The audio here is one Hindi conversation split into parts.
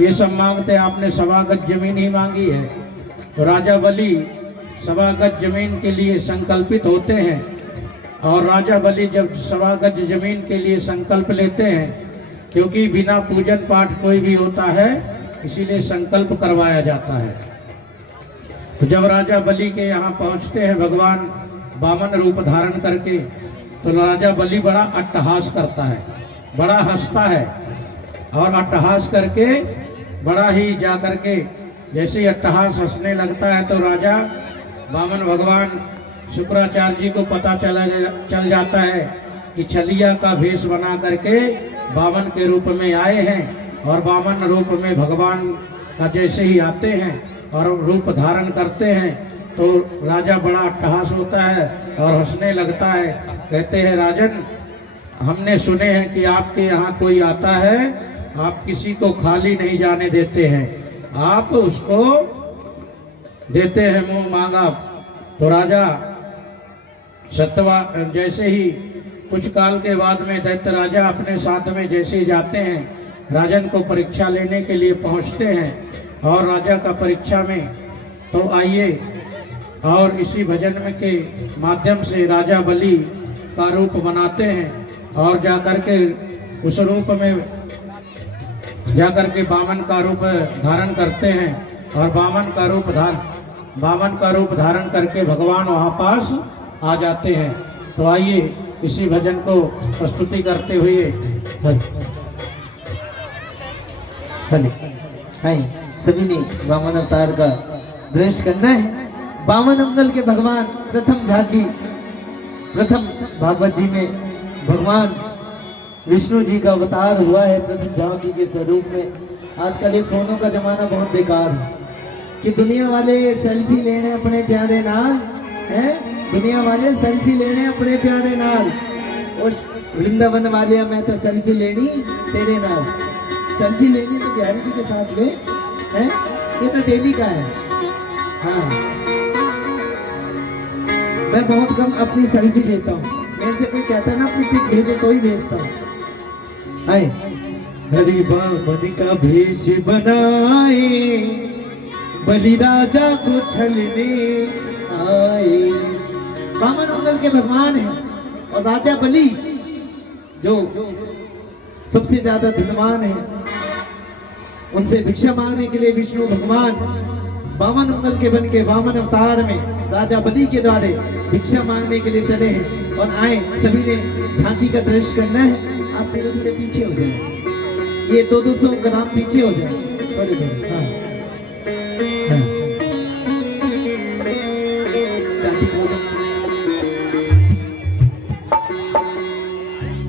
ये सब मांगते आपने सवा गज जमीन ही मांगी है। तो राजा बलि सवा गज जमीन के लिए संकल्पित होते हैं और राजा बलि जब सवा गज जमीन के लिए संकल्प लेते हैं, क्योंकि बिना पूजन पाठ कोई भी होता है इसीलिए संकल्प करवाया जाता है। तो जब राजा बलि के यहाँ पहुँचते हैं भगवान वामन रूप धारण करके, तो राजा बलि बड़ा अट्टहास करता है, बड़ा हंसता है और अट्टहास करके बड़ा ही जा करके जैसे ही अट्टहास हंसने लगता है तो राजा वामन भगवान शुक्राचार्य जी को पता चल जाता है कि छलिया का भेष बना करके वामन के रूप में आए हैं और वामन रूप में भगवान का जैसे ही आते हैं और रूप धारण करते हैं तो राजा बड़ा अट्टहास होता है और हंसने लगता है। कहते हैं राजन, हमने सुने हैं कि आपके यहाँ कोई आता है, आप किसी को खाली नहीं जाने देते हैं, आप उसको देते हैं मुंह मांगा। तो राजा सत्यवा जैसे ही कुछ काल के बाद में दैत्य राजा अपने साथ में जैसे ही जाते हैं, राजन को परीक्षा लेने के लिए पहुंचते हैं और राजा का परीक्षा में तो आइए और इसी भजन में के माध्यम से राजा बलि का रूप बनाते हैं और जाकर के उस रूप में जाकर के वामन का रूप धारण करते हैं और वामन का रूप धारण करके भगवान वहाँ पास आ जाते हैं। तो आइए इसी भजन को प्रस्तुति करते हुए सभी ने वामन अवतार का दृश्य करना है। वामन मंगल के भगवान प्रथम झांकी, प्रथम भागवत जी में भगवान विष्णु जी का अवतार हुआ है प्रथम झांकी के स्वरूप में। आजकल ये फोनों का जमाना बहुत बेकार है कि दुनिया वाले सेल्फी लेने अपने प्यारे नाल है, दुनिया वाले सेल्फी लेने अपने प्यारे नाल, उस वृंदावन वाले मैं तो सेल्फी लेनी तेरे नाल। सेल्फी लेनी तो बिहारी जी के साथ ले है, ये तो डेली का है। हाँ, मैं बहुत कम अपनी सेल्फी लेता हूँ, मेरे से कोई कहता है ना अपनी पिक भेजो तो ही भेजता हूँ। हरि वामन का भेष बनाए, बलि राजा को छलने आए। वामन मंगल के भगवान है और राजा बलि जो सबसे ज्यादा धनवान है, उनसे भिक्षा मांगने के लिए विष्णु भगवान वामन मंगल के बन के वामन अवतार में राजा बलि के द्वारे भिक्षा मांगने के लिए चले हैं और आए। सभी ने झांकी का दृश्य करना है। आप थोड़े थोड़े पीछे हो जाए, ये 200 ग्राम पीछे हो जाए थोड़े थोड़े। हाँ,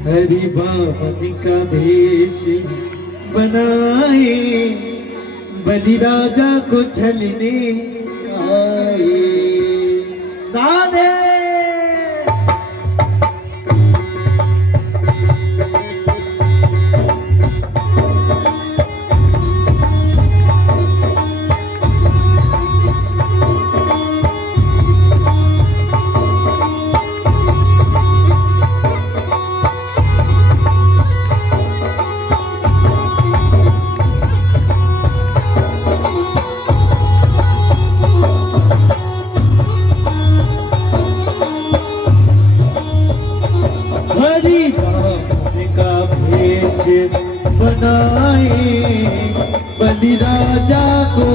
हरि वामन का भेष बनाए, बलि राजा को छलने आए। राधे बनाए, बलि राजा को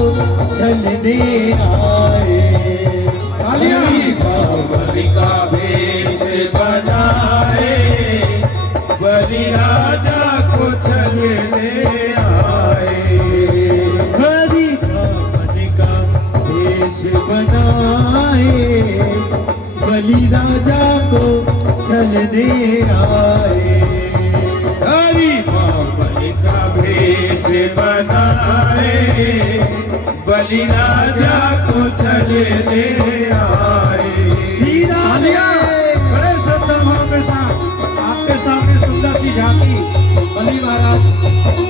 छलने आए। बलि का भेष बनाए, बलि राजा को छलने आए। हरि वामन का भेष बनाए, बलि राजा को छलने आए। भेष बनाए, बलि राजा को छलने आए। बड़े श्रद्धा भाव के साथ आपके सामने सुंदर सी झांकी बलि महाराज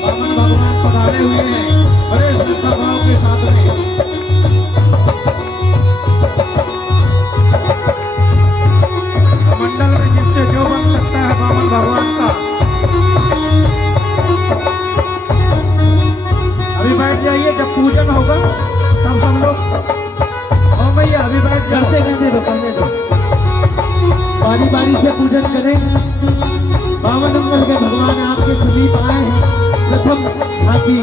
वामन भगवान पधारे हुए हैं। बड़े श्रद्धा भाव के साथ में मंडल में जिससे जो बन सकता है वामन भगवान का झांकी।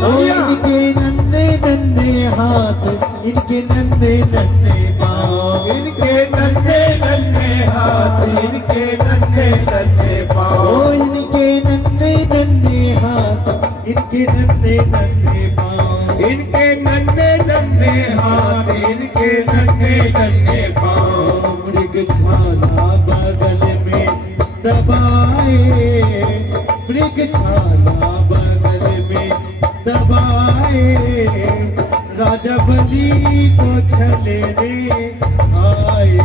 ओ इनके नन्हे नन्हे हाथ, इनके नन्हे नन्हे पाँव, इनके नन्हे नन्हे हाथ, इनके नन्हे नन्हे पाँव, ओ इनके नन्हे नन्हे हाथ, इनके नन्हे नन्हे पाँव, इनके नन्हे नन्हे हाथ, इनके नन्हे नन्हे पाँव, मृगछाला बगल में दबाए, मृगछाला बगल में दबाए, राजा बलि को छलेने आए।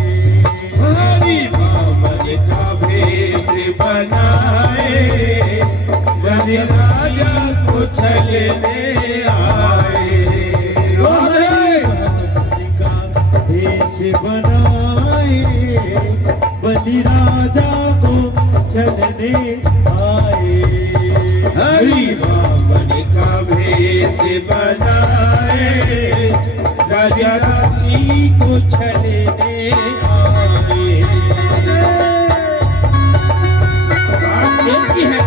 हरि बामन का भेष बनाए, बलि राजा को छलने आए। हरि बामन का भेष बनाए, बलि राजा को छलने आए। हरि बामन का भेष बनाए, राजा रानी को छलने आए। बात खेल की है।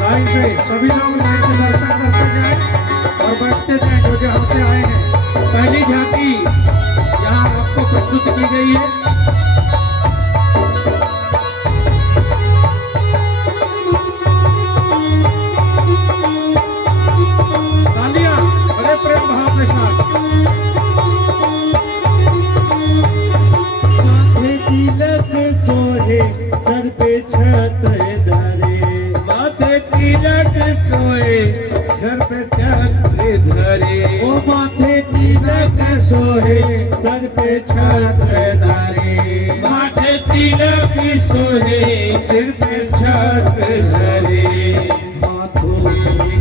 लाइन से सभी लोग लाइन से दर्शन करते जाएं और बैठते जाएं जो जहाँ से आए हैं। पहली झांकी यहाँ आपको प्रस्तुत की गई है। तालियां बड़े प्रेम भाव के साथ। माथे तिलक सोहे, सर पे छत्र धरे, माथे तिलक सोए, सर पे छत्र धरे। ओ माथे तिलक सोहे, सर पे छत्र धरे, माथे तिलक सोहे, सिर पे छत्र धरे। हाथों में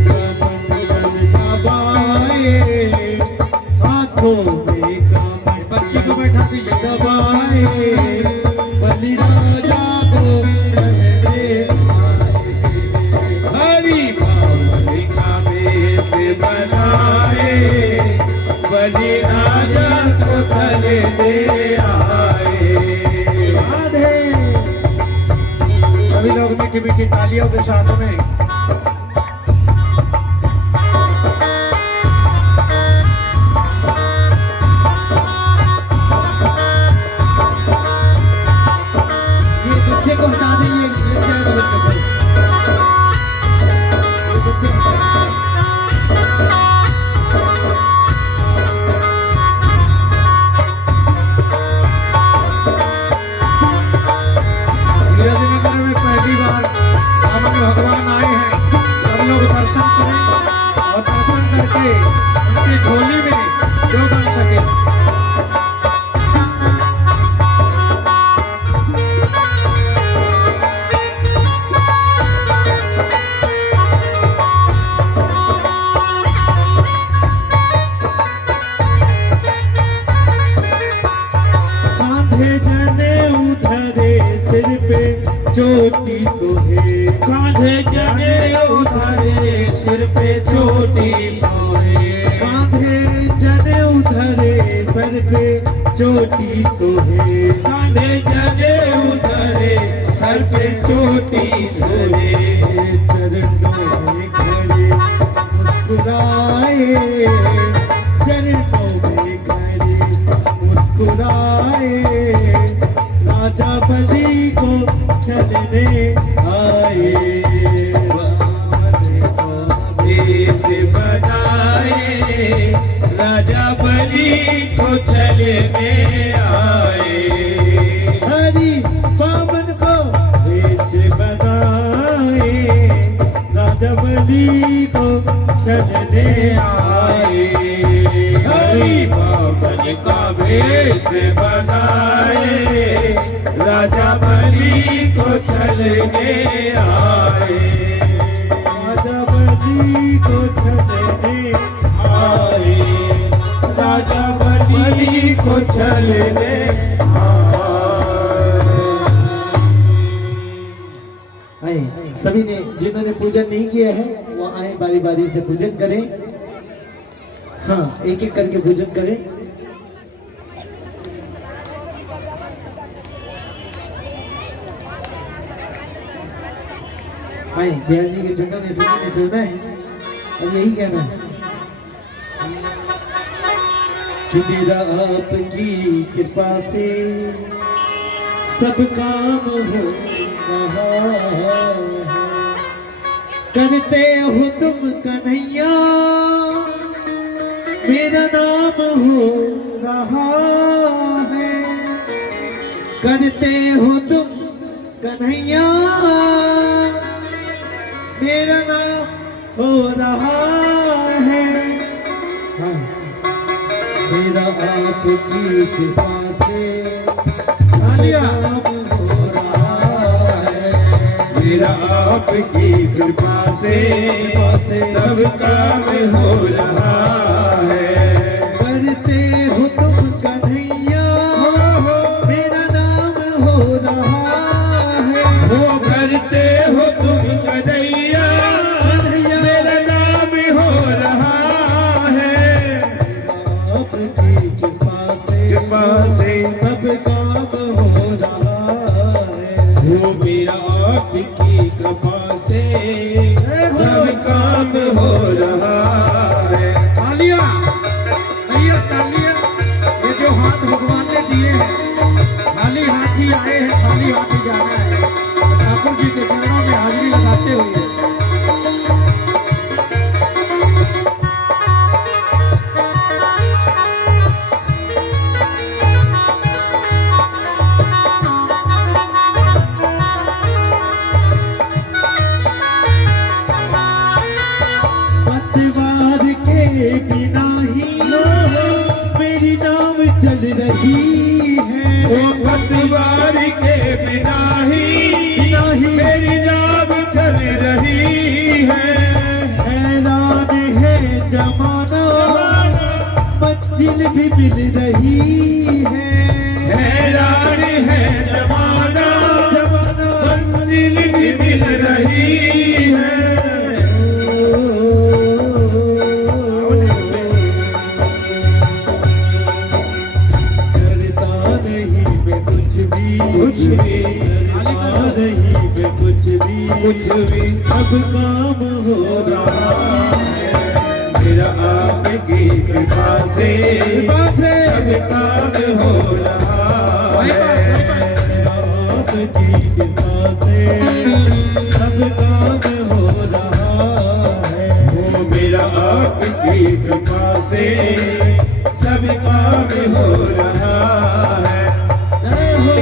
कमंडल दबाए, हाथों में कमंडल बच्ची को बैठा दीजिए। दबाए, बलि राजा को छलने आए। हरि बामन का भेष बनाए, बलि राजा को छलने आए। राधे। सभी लोग मीठी मीठी तालियों के साथ में ये बच्चे को हटा दीजिए, ले जाएगा बच्चे को। ये बच्चे को हटा दीजिए। गिरिराजनगर में पहली बार रावण भगवान आए हैं। सब लोग दर्शन करें और दर्शन करके उनकी झोली में जो बन सके। कांधे जनेऊ धरे, सिर पे चोटी सोहे, कांधे जनेऊ धरे, सिर पे चोटी सोए। कांधे जनेऊ धरे, सर पे चोटी सोहे, कांधे जनेऊ धरे, सर पे चोटी सोए। चरणों में खड़े मुस्कुराए, चरणों में खड़े मुस्कुराए, राजा बलि को छलने आए। भेष बनाए, राजा बलि को छलने आए। हरि बामन को भेष बनाए, राजा बलि को छलने आए। हरि बामन का भेष बनाए, राजा बलि को छलने आए। राजा बलि को छलने आए, राजा बलि को छलने आए। आए सभी ने, जिन्होंने पूजन नहीं किया है वो आए, बारी बारी से पूजन करें। हाँ, एक एक करके पूजन करें। आए बिहार जी के चरणों में सभी ने चलना है और यही कहना है कि मेरा आपकी कृपा से सब काम हो रहा है। करते हो तुम कन्हैया मेरा नाम हो रहा है। करते हो तुम कन्हैया मेरा नाम हो रहा है। हाँ। मेरा आपकी कृपा से नाम हो रहा है। मेरा आपकी कृपा से सब काम हो रहा है। करते हो तुम कन्हैया मेरा नाम हो रहा है। वो करते हो तुम कन्हैया मेरा नाम हो रहा है। आपकी कृपा से सब काम हो रहा है। वो मेरा आपकी कृपा से सब काम हो रहा है। तालियां, भैया तालियां। ये जो हाथ भगवान ने दिए हैं, खाली हाथ ही आए हैं, खाली हाथ ही जाना है। तो ठाकुर जी के चरणों में हाजिरी लगाते हुए पतवार के बिना ही मेरी नाव चल रही है। वो पतवार के बिना ही मेरी नाव चल रही है। हैरान है जमाना मंजिल भी मिल रही है। हैरान है जमाना मंजिल भी मिल रही है। करता नहीं मैं कुछ भी करता नहीं मैं कुछ भी सब काम हो रहा है। मेरा आपकी कृपा से सब काम हो रहा है। आपकी कृपा से सब काम हो रहा है। वो मेरा आपकी कृपा से सब काम हो रहा है। जय हो।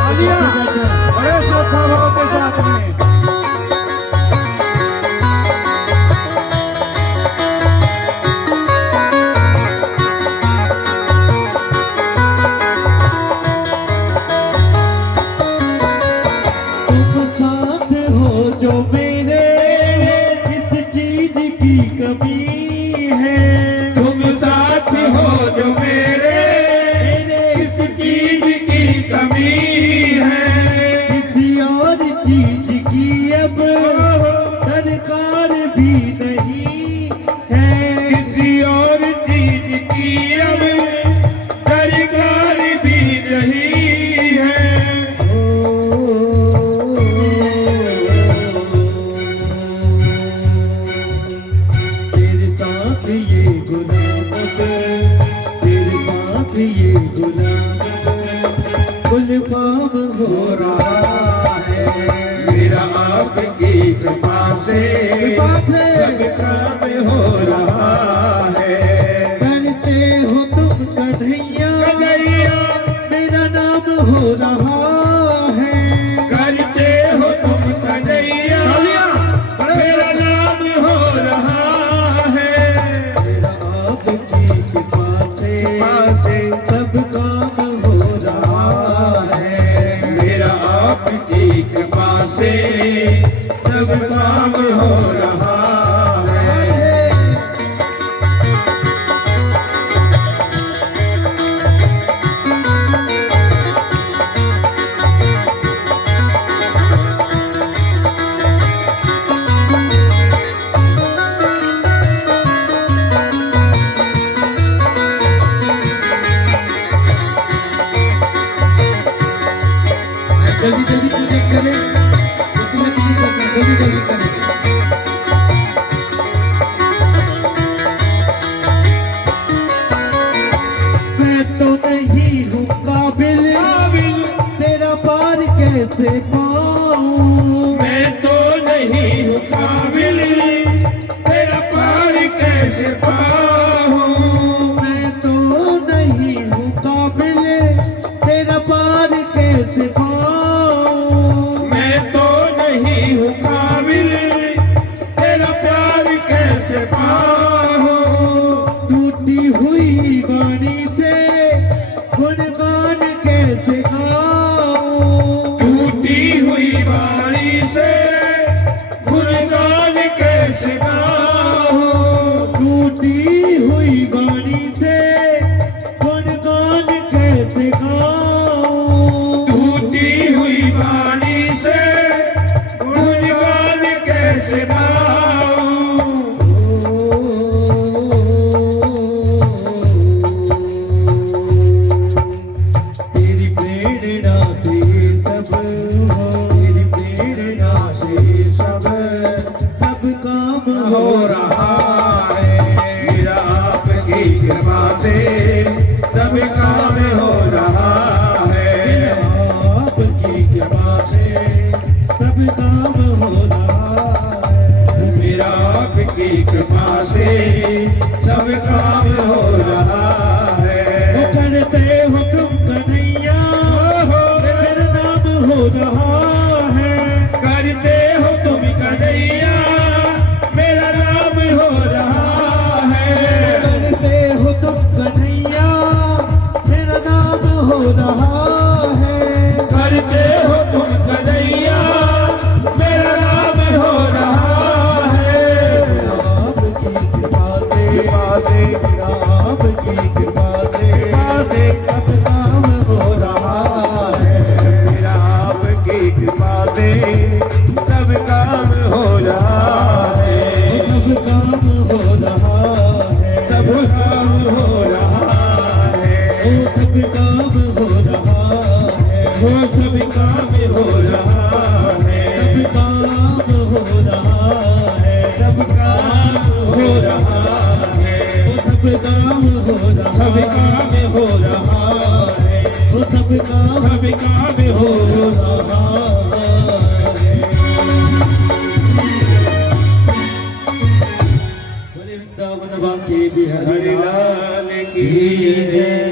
तालियां, बड़े श्रद्धा भाव के साथ में। तुम साथ हो जो मेरे किस चीज की कमी है। तुम साथ हो जो मेरे किस चीज की कमी है। किसी और चीज की अब दरकार भी नहीं है। किसी और चीज की अब दरकार भी नहीं है। तेरे साथ ये गुलामत, तेरे साथ ये गुलामत कुल काम हो रहा है। मेरा आपकी कृपा से सब काम हो रहा है। करते हो तुम कन्हैया कन्हैया मेरा नाम हो रहा है। करते हो तुम कन्हैया मेरा नाम हो रहा है। मेरा आपकी सब काम हो रहा है, वो सब काम हो रहा है, सब काम हो रहा है, सब काम हो रहा है, वो सब काम हो रहा, सब काम हो रहा है, वो सब काम हो रहा है। बोले वृंदावन बांके बिहारी लाल की जय।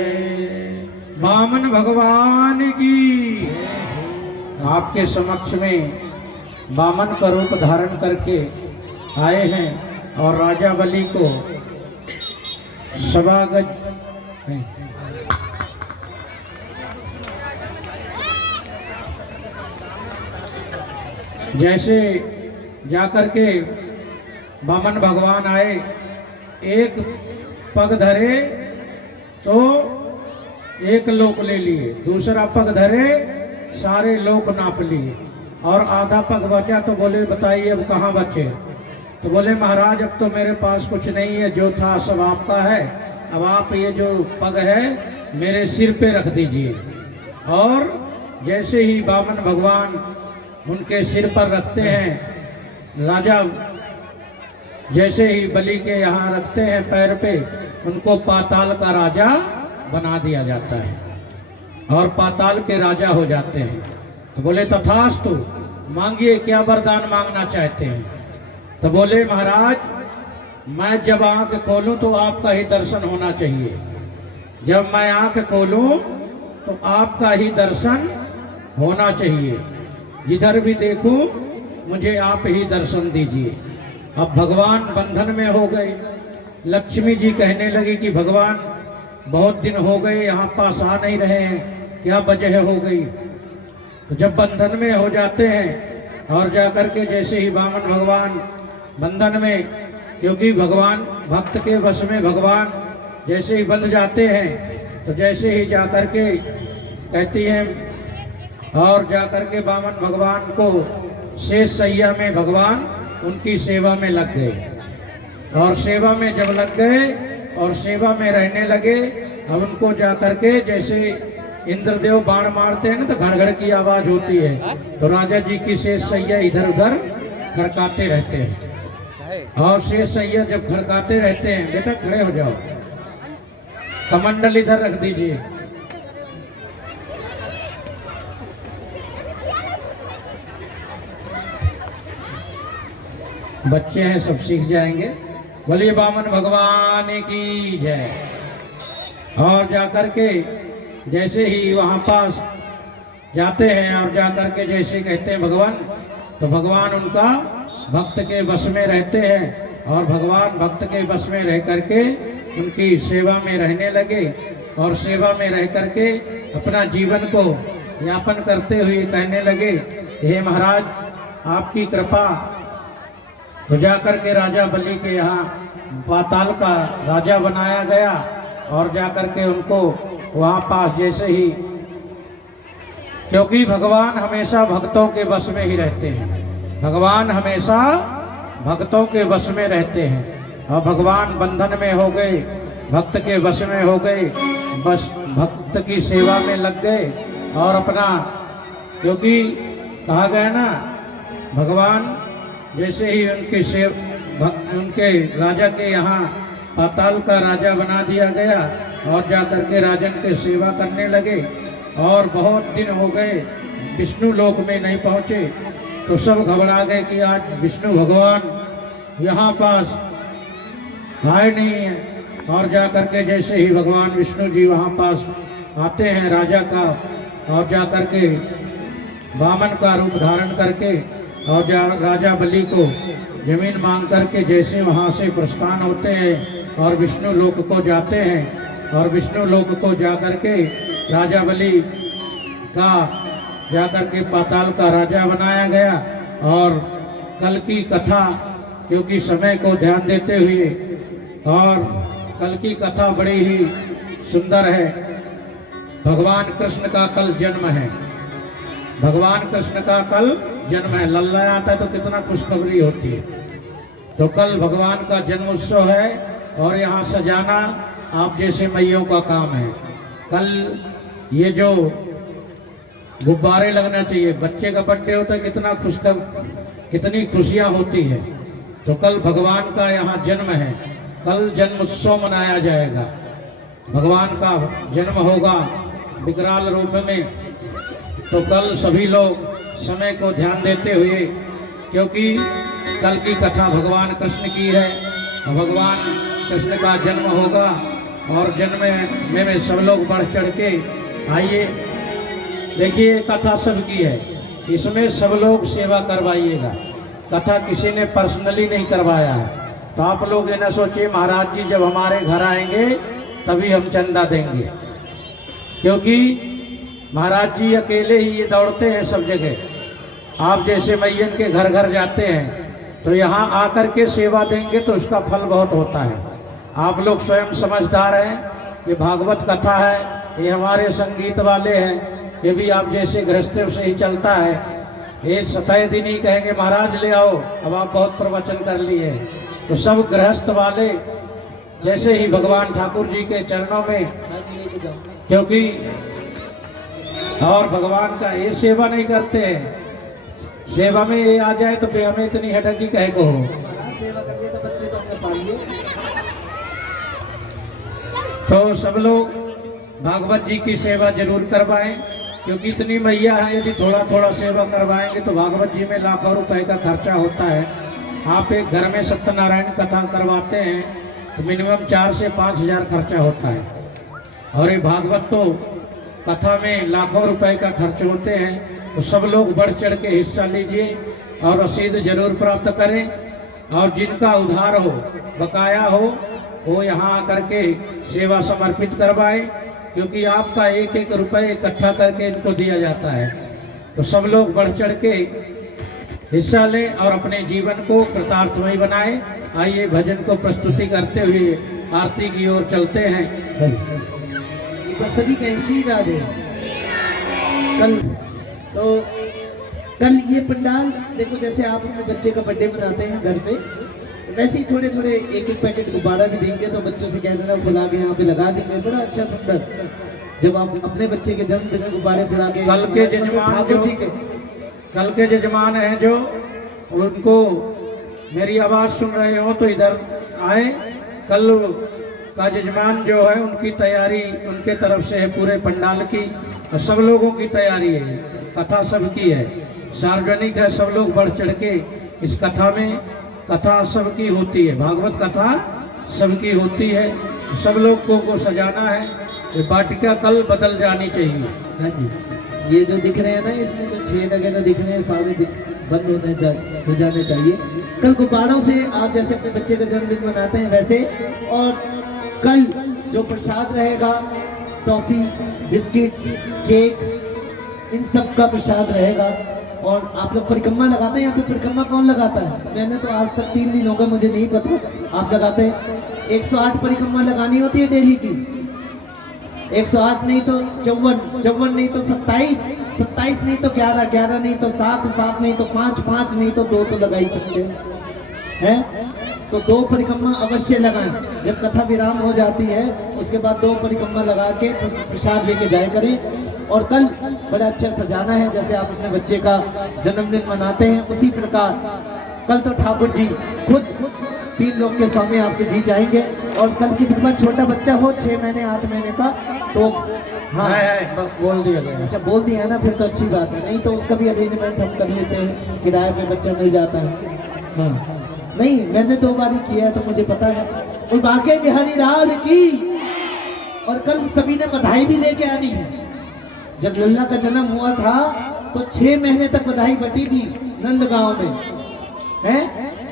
वामन भगवान की आपके समक्ष में वामन का रूप धारण करके आए हैं और राजा बलि को सभागज जैसे जाकर के वामन भगवान आए, एक पग धरे तो एक लोक ले लिए, दूसरा पग धरे सारे लोक नाप लिए, और आधा पग बचा तो बोले बताइए अब कहाँ बचे? तो बोले महाराज अब तो मेरे पास कुछ नहीं है, जो था सब आपका है, अब आप ये जो पग है मेरे सिर पे रख दीजिए। और जैसे ही वामन भगवान उनके सिर पर रखते हैं, राजा जैसे ही बलि के यहाँ रखते हैं पैर पे, उनको पाताल का राजा बना दिया जाता है और पाताल के राजा हो जाते हैं। तो बोले तथास्तु, मांगिए क्या वरदान मांगना चाहते हैं? तो बोले महाराज मैं जब आंख खोलूं तो आपका ही दर्शन होना चाहिए, जब मैं आंख खोलूं तो आपका ही दर्शन होना चाहिए, जिधर भी देखूं मुझे आप ही दर्शन दीजिए। अब भगवान बंधन में हो गए। लक्ष्मी जी कहने लगी कि भगवान बहुत दिन हो गए यहाँ पास आ नहीं रहे हैं, क्या वजह हो गई? तो जब बंधन में हो जाते हैं और जाकर के जैसे ही वामन भगवान बंधन में, क्योंकि भगवान भक्त के वश में भगवान जैसे ही बंध जाते हैं तो जैसे ही जाकर के कहती हैं और जाकर के वामन भगवान को शेष सैया में भगवान उनकी सेवा में लग गए, और सेवा में जब लग गए और सेवा में रहने लगे, अब उनको जाकर के जैसे इंद्रदेव बाण मारते हैं ना तो घड़ की आवाज होती है, तो राजा जी की शेष सैया इधर उधर खड़काते रहते हैं, और शेष सैया जब खड़काते रहते हैं, बेटा खड़े हो जाओ, कमंडल इधर रख दीजिए, बच्चे हैं सब सीख जाएंगे। बोलिए वामन भगवान की जय। और जाकर के जैसे ही वहाँ पास जाते हैं और जाकर के जैसे कहते हैं भगवान, तो भगवान उनका भक्त के वश में रहते हैं, और भगवान भक्त के वश में रह करके उनकी सेवा में रहने लगे, और सेवा में रह करके अपना जीवन को यापन करते हुए कहने लगे, हे महाराज आपकी कृपा। तो जाकर के राजा बलि के यहाँ पाताल का राजा बनाया गया, और जाकर के उनको वहाँ पास जैसे ही, क्योंकि भगवान हमेशा भक्तों के वश में ही रहते हैं, भगवान हमेशा भक्तों के वश में रहते हैं, और भगवान बंधन में हो गए, भक्त के वश में हो गए, बस भक्त की सेवा में लग गए, और अपना, क्योंकि कहा गया ना भगवान जैसे ही उनके राजा के यहाँ पाताल का राजा बना दिया गया, और जाकर के राजन के सेवा करने लगे, और बहुत दिन हो गए विष्णु लोक में नहीं पहुँचे, तो सब घबरा गए कि आज विष्णु भगवान यहाँ पास आए नहीं है, और जाकर के जैसे ही भगवान विष्णु जी वहाँ पास आते हैं राजा का, और जाकर के वामन का रूप धारण करके और राजा बलि को जमीन मांग करके जैसे वहाँ से प्रस्थान होते हैं और विष्णु लोक को जाते हैं, और विष्णु लोक को जाकर के राजा बलि का जाकर के पाताल का राजा बनाया गया। और कल की कथा, क्योंकि समय को ध्यान देते हुए, और कल की कथा बड़ी ही सुंदर है। भगवान कृष्ण का कल जन्म है, भगवान कृष्ण का कल जन्म है। लल्ला आता है तो कितना खुशखबरी होती है। तो कल भगवान का जन्म उत्सव है, और यहाँ सजाना आप जैसे मैयों का काम है। कल ये जो गुब्बारे लगना चाहिए, बच्चे का बर्थडे होता है, कितनी खुशियाँ होती है। तो कल भगवान का यहाँ जन्म है, कल जन्म उत्सव मनाया जाएगा, भगवान का जन्म होगा विकराल रूप में। तो कल सभी लोग समय को ध्यान देते हुए, क्योंकि कल की कथा भगवान कृष्ण की है, भगवान कृष्ण का जन्म होगा और जन्म में सब लोग बढ़ चढ़ के आइए। देखिए कथा सबकी है, इसमें सब लोग सेवा करवाइएगा। कथा किसी ने पर्सनली नहीं करवाया है, तो आप लोग ये ना सोचिए महाराज जी जब हमारे घर आएंगे तभी हम चंदा देंगे, क्योंकि महाराज जी अकेले ही ये दौड़ते हैं सब जगह। आप जैसे मैयन के घर घर जाते हैं तो यहाँ आकर के सेवा देंगे तो उसका फल बहुत होता है। आप लोग स्वयं समझदार हैं, ये भागवत कथा है, ये हमारे संगीत वाले हैं, ये भी आप जैसे गृहस्थों से ही चलता है। ये 27 दिन ही कहेंगे महाराज ले आओ, अब आप बहुत प्रवचन कर लिए, तो सब गृहस्थ वाले जैसे ही भगवान ठाकुर जी के चरणों में, क्योंकि और भगवान का ये सेवा नहीं करते हैं, सेवा में ये आ जाए तो फिर हमें इतनी हटकी कहे को हो। सेवा करिए तो बच्चे तो हमने पाल लिए। तो सब लोग भागवत जी की सेवा जरूर करवाएं, क्योंकि इतनी मैया है, यदि थोड़ा थोड़ा सेवा करवाएंगे तो भागवत जी में लाखों रुपए का खर्चा होता है। आप एक घर में सत्यनारायण कथा करवाते हैं तो मिनिमम 4 से 5 हज़ार खर्चा होता है, और ये भागवत तो कथा में लाखों रुपए का खर्च होते हैं। तो सब लोग बढ़ चढ़ के हिस्सा लीजिए और रसीद जरूर प्राप्त करें, और जिनका उधार हो, बकाया हो, वो यहाँ आकर के सेवा समर्पित करवाए, क्योंकि आपका एक एक रुपये इकट्ठा करके इनको दिया जाता है। तो सब लोग बढ़ चढ़ के हिस्सा लें और अपने जीवन को कृतार्थमय बनाएं। आइए भजन को प्रस्तुति करते हुए आरती की ओर चलते हैं। बस सभी का श्री राधे। कल ये पंडाल देखो, जैसे आप अपने बच्चे का बर्थडे मनाते हैं घर पे, वैसे ही थोड़े थोड़े एक एक पैकेट गुब्बारा भी देंगे, तो बच्चों से कह देना फुला के यहाँ पे लगा देंगे, बड़ा अच्छा सुंदर। जब आप अपने बच्चे के जन्मदिन में गुब्बारे फुला के, कल के जजमान हैं जो, उनको मेरी आवाज़ सुन रहे हो तो इधर आए। कल का जजमान जो है उनकी तैयारी उनके तरफ से है पूरे पंडाल की, और सब लोगों की तैयारी है, कथा सबकी है, सार्वजनिक है, सब लोग बढ़ चढ़ के इस कथा में, कथा सबकी होती है, भागवत कथा सबकी होती है, सब लोग को सजाना है। ये वाटिका कल बदल जानी चाहिए। हाँ जी, ये जो दिख रहे हैं ना, इसमें जो छेद वगैरह दिख रहे हैं सारे बंद हो जाने चाहिए। कल गुब्बारों से आप जैसे अपने बच्चे का जन्मदिन मनाते हैं वैसे, और कल जो प्रसाद रहेगा, टॉफी, बिस्किट, केक, इन सब का प्रसाद रहेगा। और आप लोग परिक्रमा लगाते हैं, यहाँ पे परिक्रमा कौन लगाता है? मैंने तो आज तक 3 दिन हो गए, मुझे नहीं पता, आप लगाते हैं। 108 परिक्रमा लगानी होती है डेली की, 108 नहीं तो 54 नहीं तो 27 नहीं तो 11 नहीं तो 7 नहीं तो 5 नहीं तो 2 तो लगा ही सकते हैं। तो 2 परिक्रमा अवश्य लगाएं। जब कथा विराम हो जाती है उसके बाद 2 परिक्रमा लगा के प्रसाद लेके जाए करें। और कल बड़ा अच्छा सजाना है, जैसे आप अपने बच्चे का जन्मदिन मनाते हैं उसी प्रकार कल तो ठाकुर जी खुद 3 लोग के स्वामी आपके दी जाएंगे। और कल किसी के पास छोटा बच्चा हो 6 महीने 8 महीने का, तो हाँ बोल दिया गया। अच्छा बोल दिया है ना, फिर तो अच्छी बात है, नहीं तो उसका भी अरेंजमेंट हम कर लेते हैं, किराए पे बच्चा मिल जाता है। हाँ नहीं, मैंने 2 बार ही किया है तो मुझे पता है। और बांके बिहारी लाल की। और कल सभी ने बधाई भी लेके आनी है। जब लल्ला का जन्म हुआ था तो 6 महीने तक बधाई बटी थी नंदगांव में, है?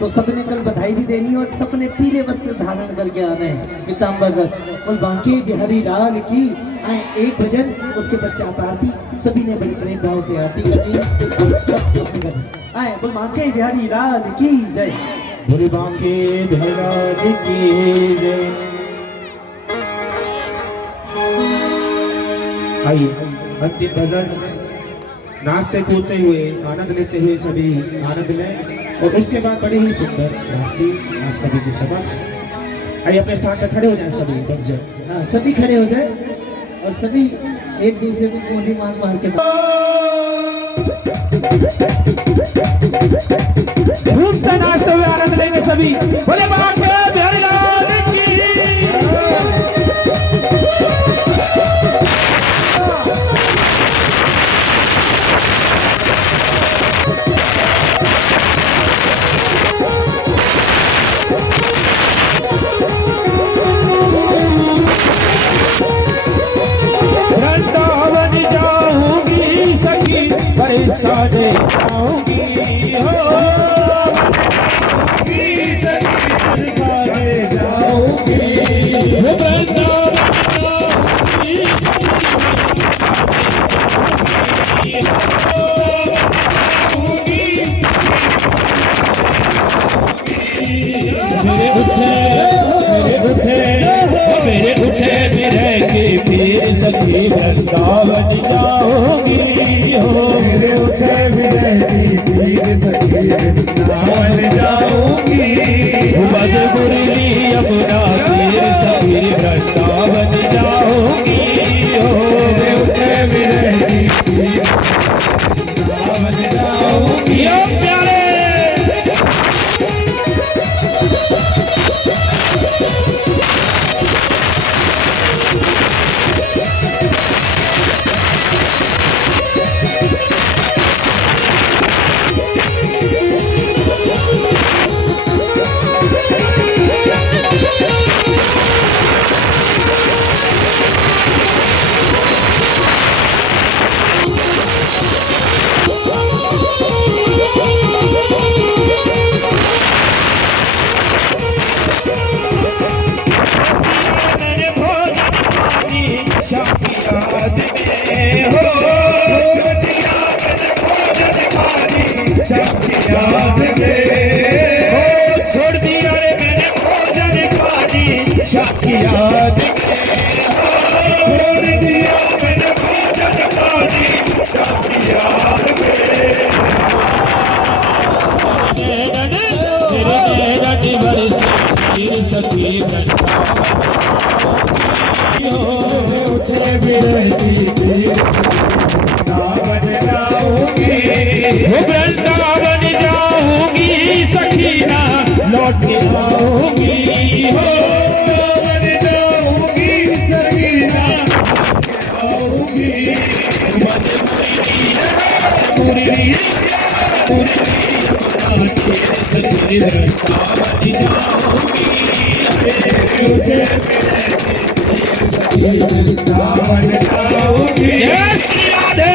तो सबने कल बधाई भी देनी और सबने पीले वस्त्र धारण करके आना है, पीताम्बर वस्त्र। और बांके बिहारी लाल की। आए एक भजन, उसके पश्चात आरती, सभी ने बड़ी प्रेम भाव से आरती करनी है। आए बोल बांके बिहारी लाल की जय, बोल बांके बिहारी लाल की जय। आइए अंतिम भजन नाचते कूदते हुए आनंद लेते हुए सभी आनंद लें। और उसके बाद बड़ी ही सुंदर रात्रि आप सभी के समक्ष। आइए अपने स्थान पर खड़े हो जाएं सभी भक्तजन। हाँ सभी खड़े हो जाए और सभी एक दूसरे को गोली मार मार के धूम से नाचते हुए आनंद लेंगे सभी। बोले बाबा के बिहारी लाल की। वृंदावन जाऊंगी सखी बरसाने आऊंगी हो। मेरे बुझे मेरे के फिर सखी वृंदावन जाऊंगी हो। मेरे बुझे मेरे की फिर सखी वृंदावन जाऊंगी। बज मुरली अपना फिर सखी वृंदावन जाऊंगी हो। मेरे बुझे मेरे की वृंदावन जाऊंगी। प्यारे छोड़ दिया रे मैंने भोजन खाली शाकी याद में। छोड़ दिया मैंने भोजन खाली शाकी याद में। तेरे सखी वृंदावन जाऊंगी सखीना लौट के आऊंगी हो। वृंदावन जाऊंगी सखीना आऊंगी। मुरली सखी वृंदावन जाऊंगी। वृंदावन जाऊंगी। जय श्री राधे।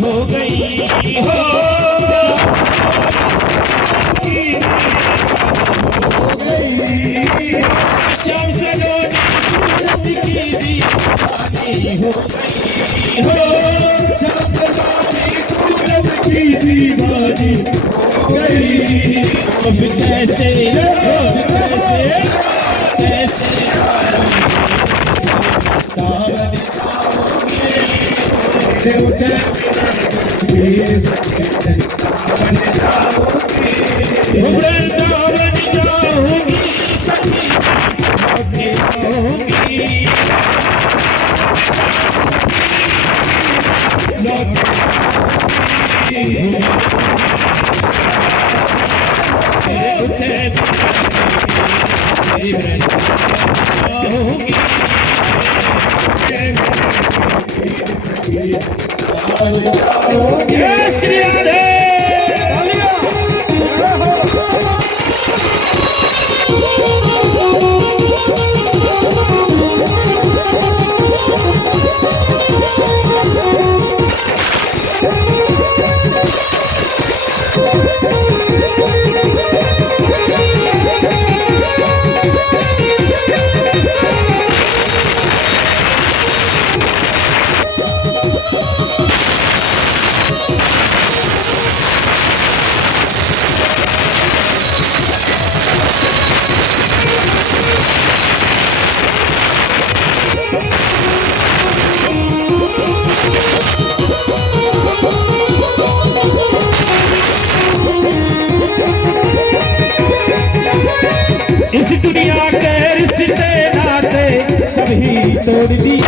हो गई हो। श्याम सलोनी सूरत की दीवानी हो गई हो। श्याम सलोनी सूरत की दीवानी हो गई। अब कैसे वृंदावन जाऊंगी सखी श्री राधे। दुनिया के रिश्ते नाते सभी तोड़ दिए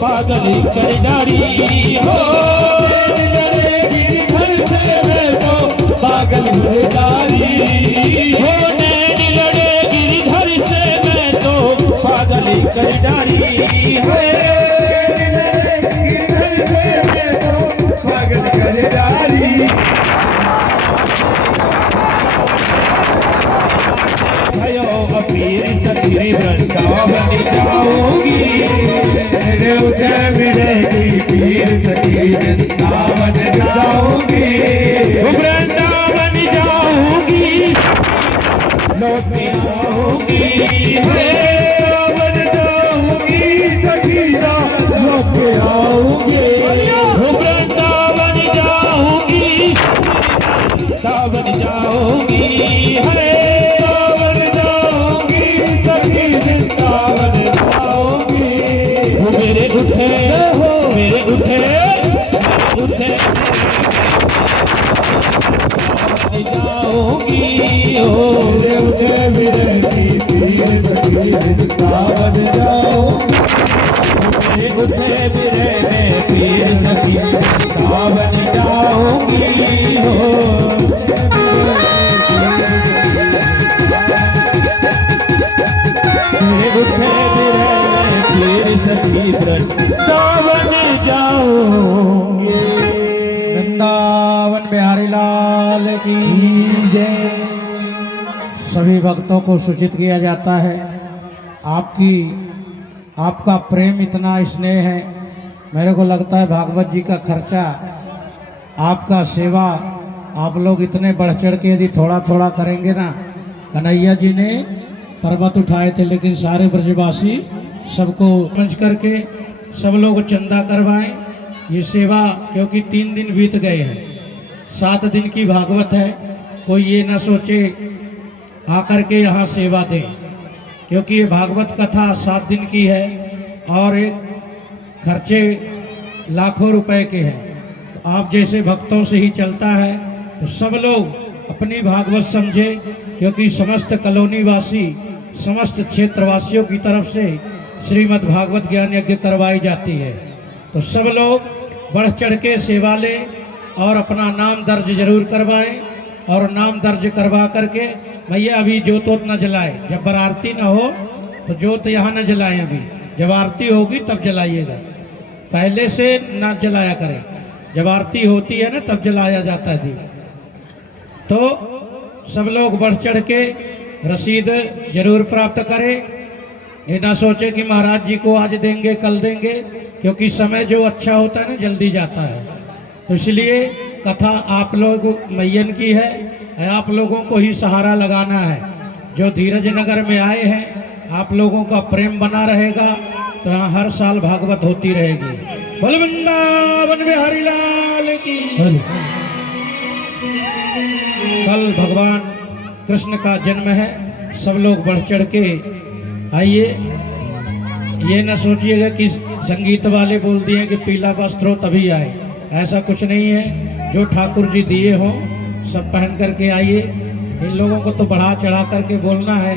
पागल कर डारी हो घर से मैं तो पागल कर डारी हो नैन लड़ेगी घर से मैं तो पागल कर डारी हो घर से मैं तो पागल कर डारी भयो अपीर सखी वृंदावन जाओगी पीर सखी वृंदावन जाऊंगी वृंदावन जाऊंगी लौटने आऊंगी वृंदावन जाऊंगी सखी लौटने आऊंगी वृंदावन जाऊंगी वृंदावन जाऊंगी वृंदावन जाऊंगी सखी वृंदावन जाऊंगी मेरे उठे जाऊंगी हो उठे मेरे पीर सखी वृंदावन जाऊंगी उठे मेरे पीर सखी वृंदावन जाऊंगी हो उठे मेरे पीर सखी वृंदावन जाऊंगे। वृंदावन बिहारी लाल की जय। सभी भक्तों को सूचित किया जाता है आपका प्रेम इतना स्नेह है, मेरे को लगता है भागवत जी का खर्चा आपका सेवा आप लोग इतने बढ़ चढ़ के यदि थोड़ा थोड़ा करेंगे ना। कन्हैया जी ने पर्वत उठाए थे लेकिन सारे ब्रजवासी सबको मंच करके सब लोग चंदा करवाएं ये सेवा, क्योंकि 3 दिन बीत गए हैं, 7 दिन की भागवत है। कोई ये ना सोचे आकर के यहाँ सेवा दें, क्योंकि ये भागवत कथा 7 दिन की है और एक खर्चे लाखों रुपए के हैं। तो आप जैसे भक्तों से ही चलता है, तो सब लोग अपनी भागवत समझे, क्योंकि समस्त कॉलोनी वासी समस्त क्षेत्रवासियों की तरफ से श्रीमद् भागवत ज्ञान यज्ञ करवाई जाती है। तो सब लोग बढ़ चढ़ के सेवा लें और अपना नाम दर्ज जरूर करवाएं और नाम दर्ज करवा करके भैया अभी जोत वोत न जलाए, जब बरारती न हो तो जोत यहाँ न जलाएं, अभी जब आरती होगी तब जलाइएगा, पहले से न जलाया करें, जब आरती होती है ना तब जलाया जाता है दीप। तो सब लोग बढ़ चढ़ के रसीद जरूर प्राप्त करें, ये ना सोचे कि महाराज जी को आज देंगे कल देंगे, क्योंकि समय जो अच्छा होता है ना जल्दी जाता है। तो इसलिए कथा आप लोग मैयन की है, आप लोगों को ही सहारा लगाना है। जो धीरज नगर में आए हैं आप लोगों का प्रेम बना रहेगा तो यहाँ हर साल भागवत होती रहेगी। बोल वृंदावन में हरिलाल की। कल भगवान कृष्ण का जन्म है, सब लोग बढ़ चढ़ के आइए। ये न सोचिएगा कि संगीत वाले बोल दिए कि पीला वस्त्र हो तभी आए, ऐसा कुछ नहीं है। जो ठाकुर जी दिए हो सब पहन करके आइए। इन लोगों को तो बढ़ा चढ़ा करके बोलना है,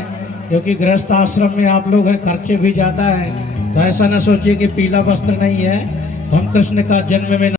क्योंकि गृहस्थ आश्रम में आप लोग हैं, खर्चे भी ज़्यादा हैं। तो ऐसा न सोचिए कि पीला वस्त्र नहीं है, तो हम कृष्ण का जन्म में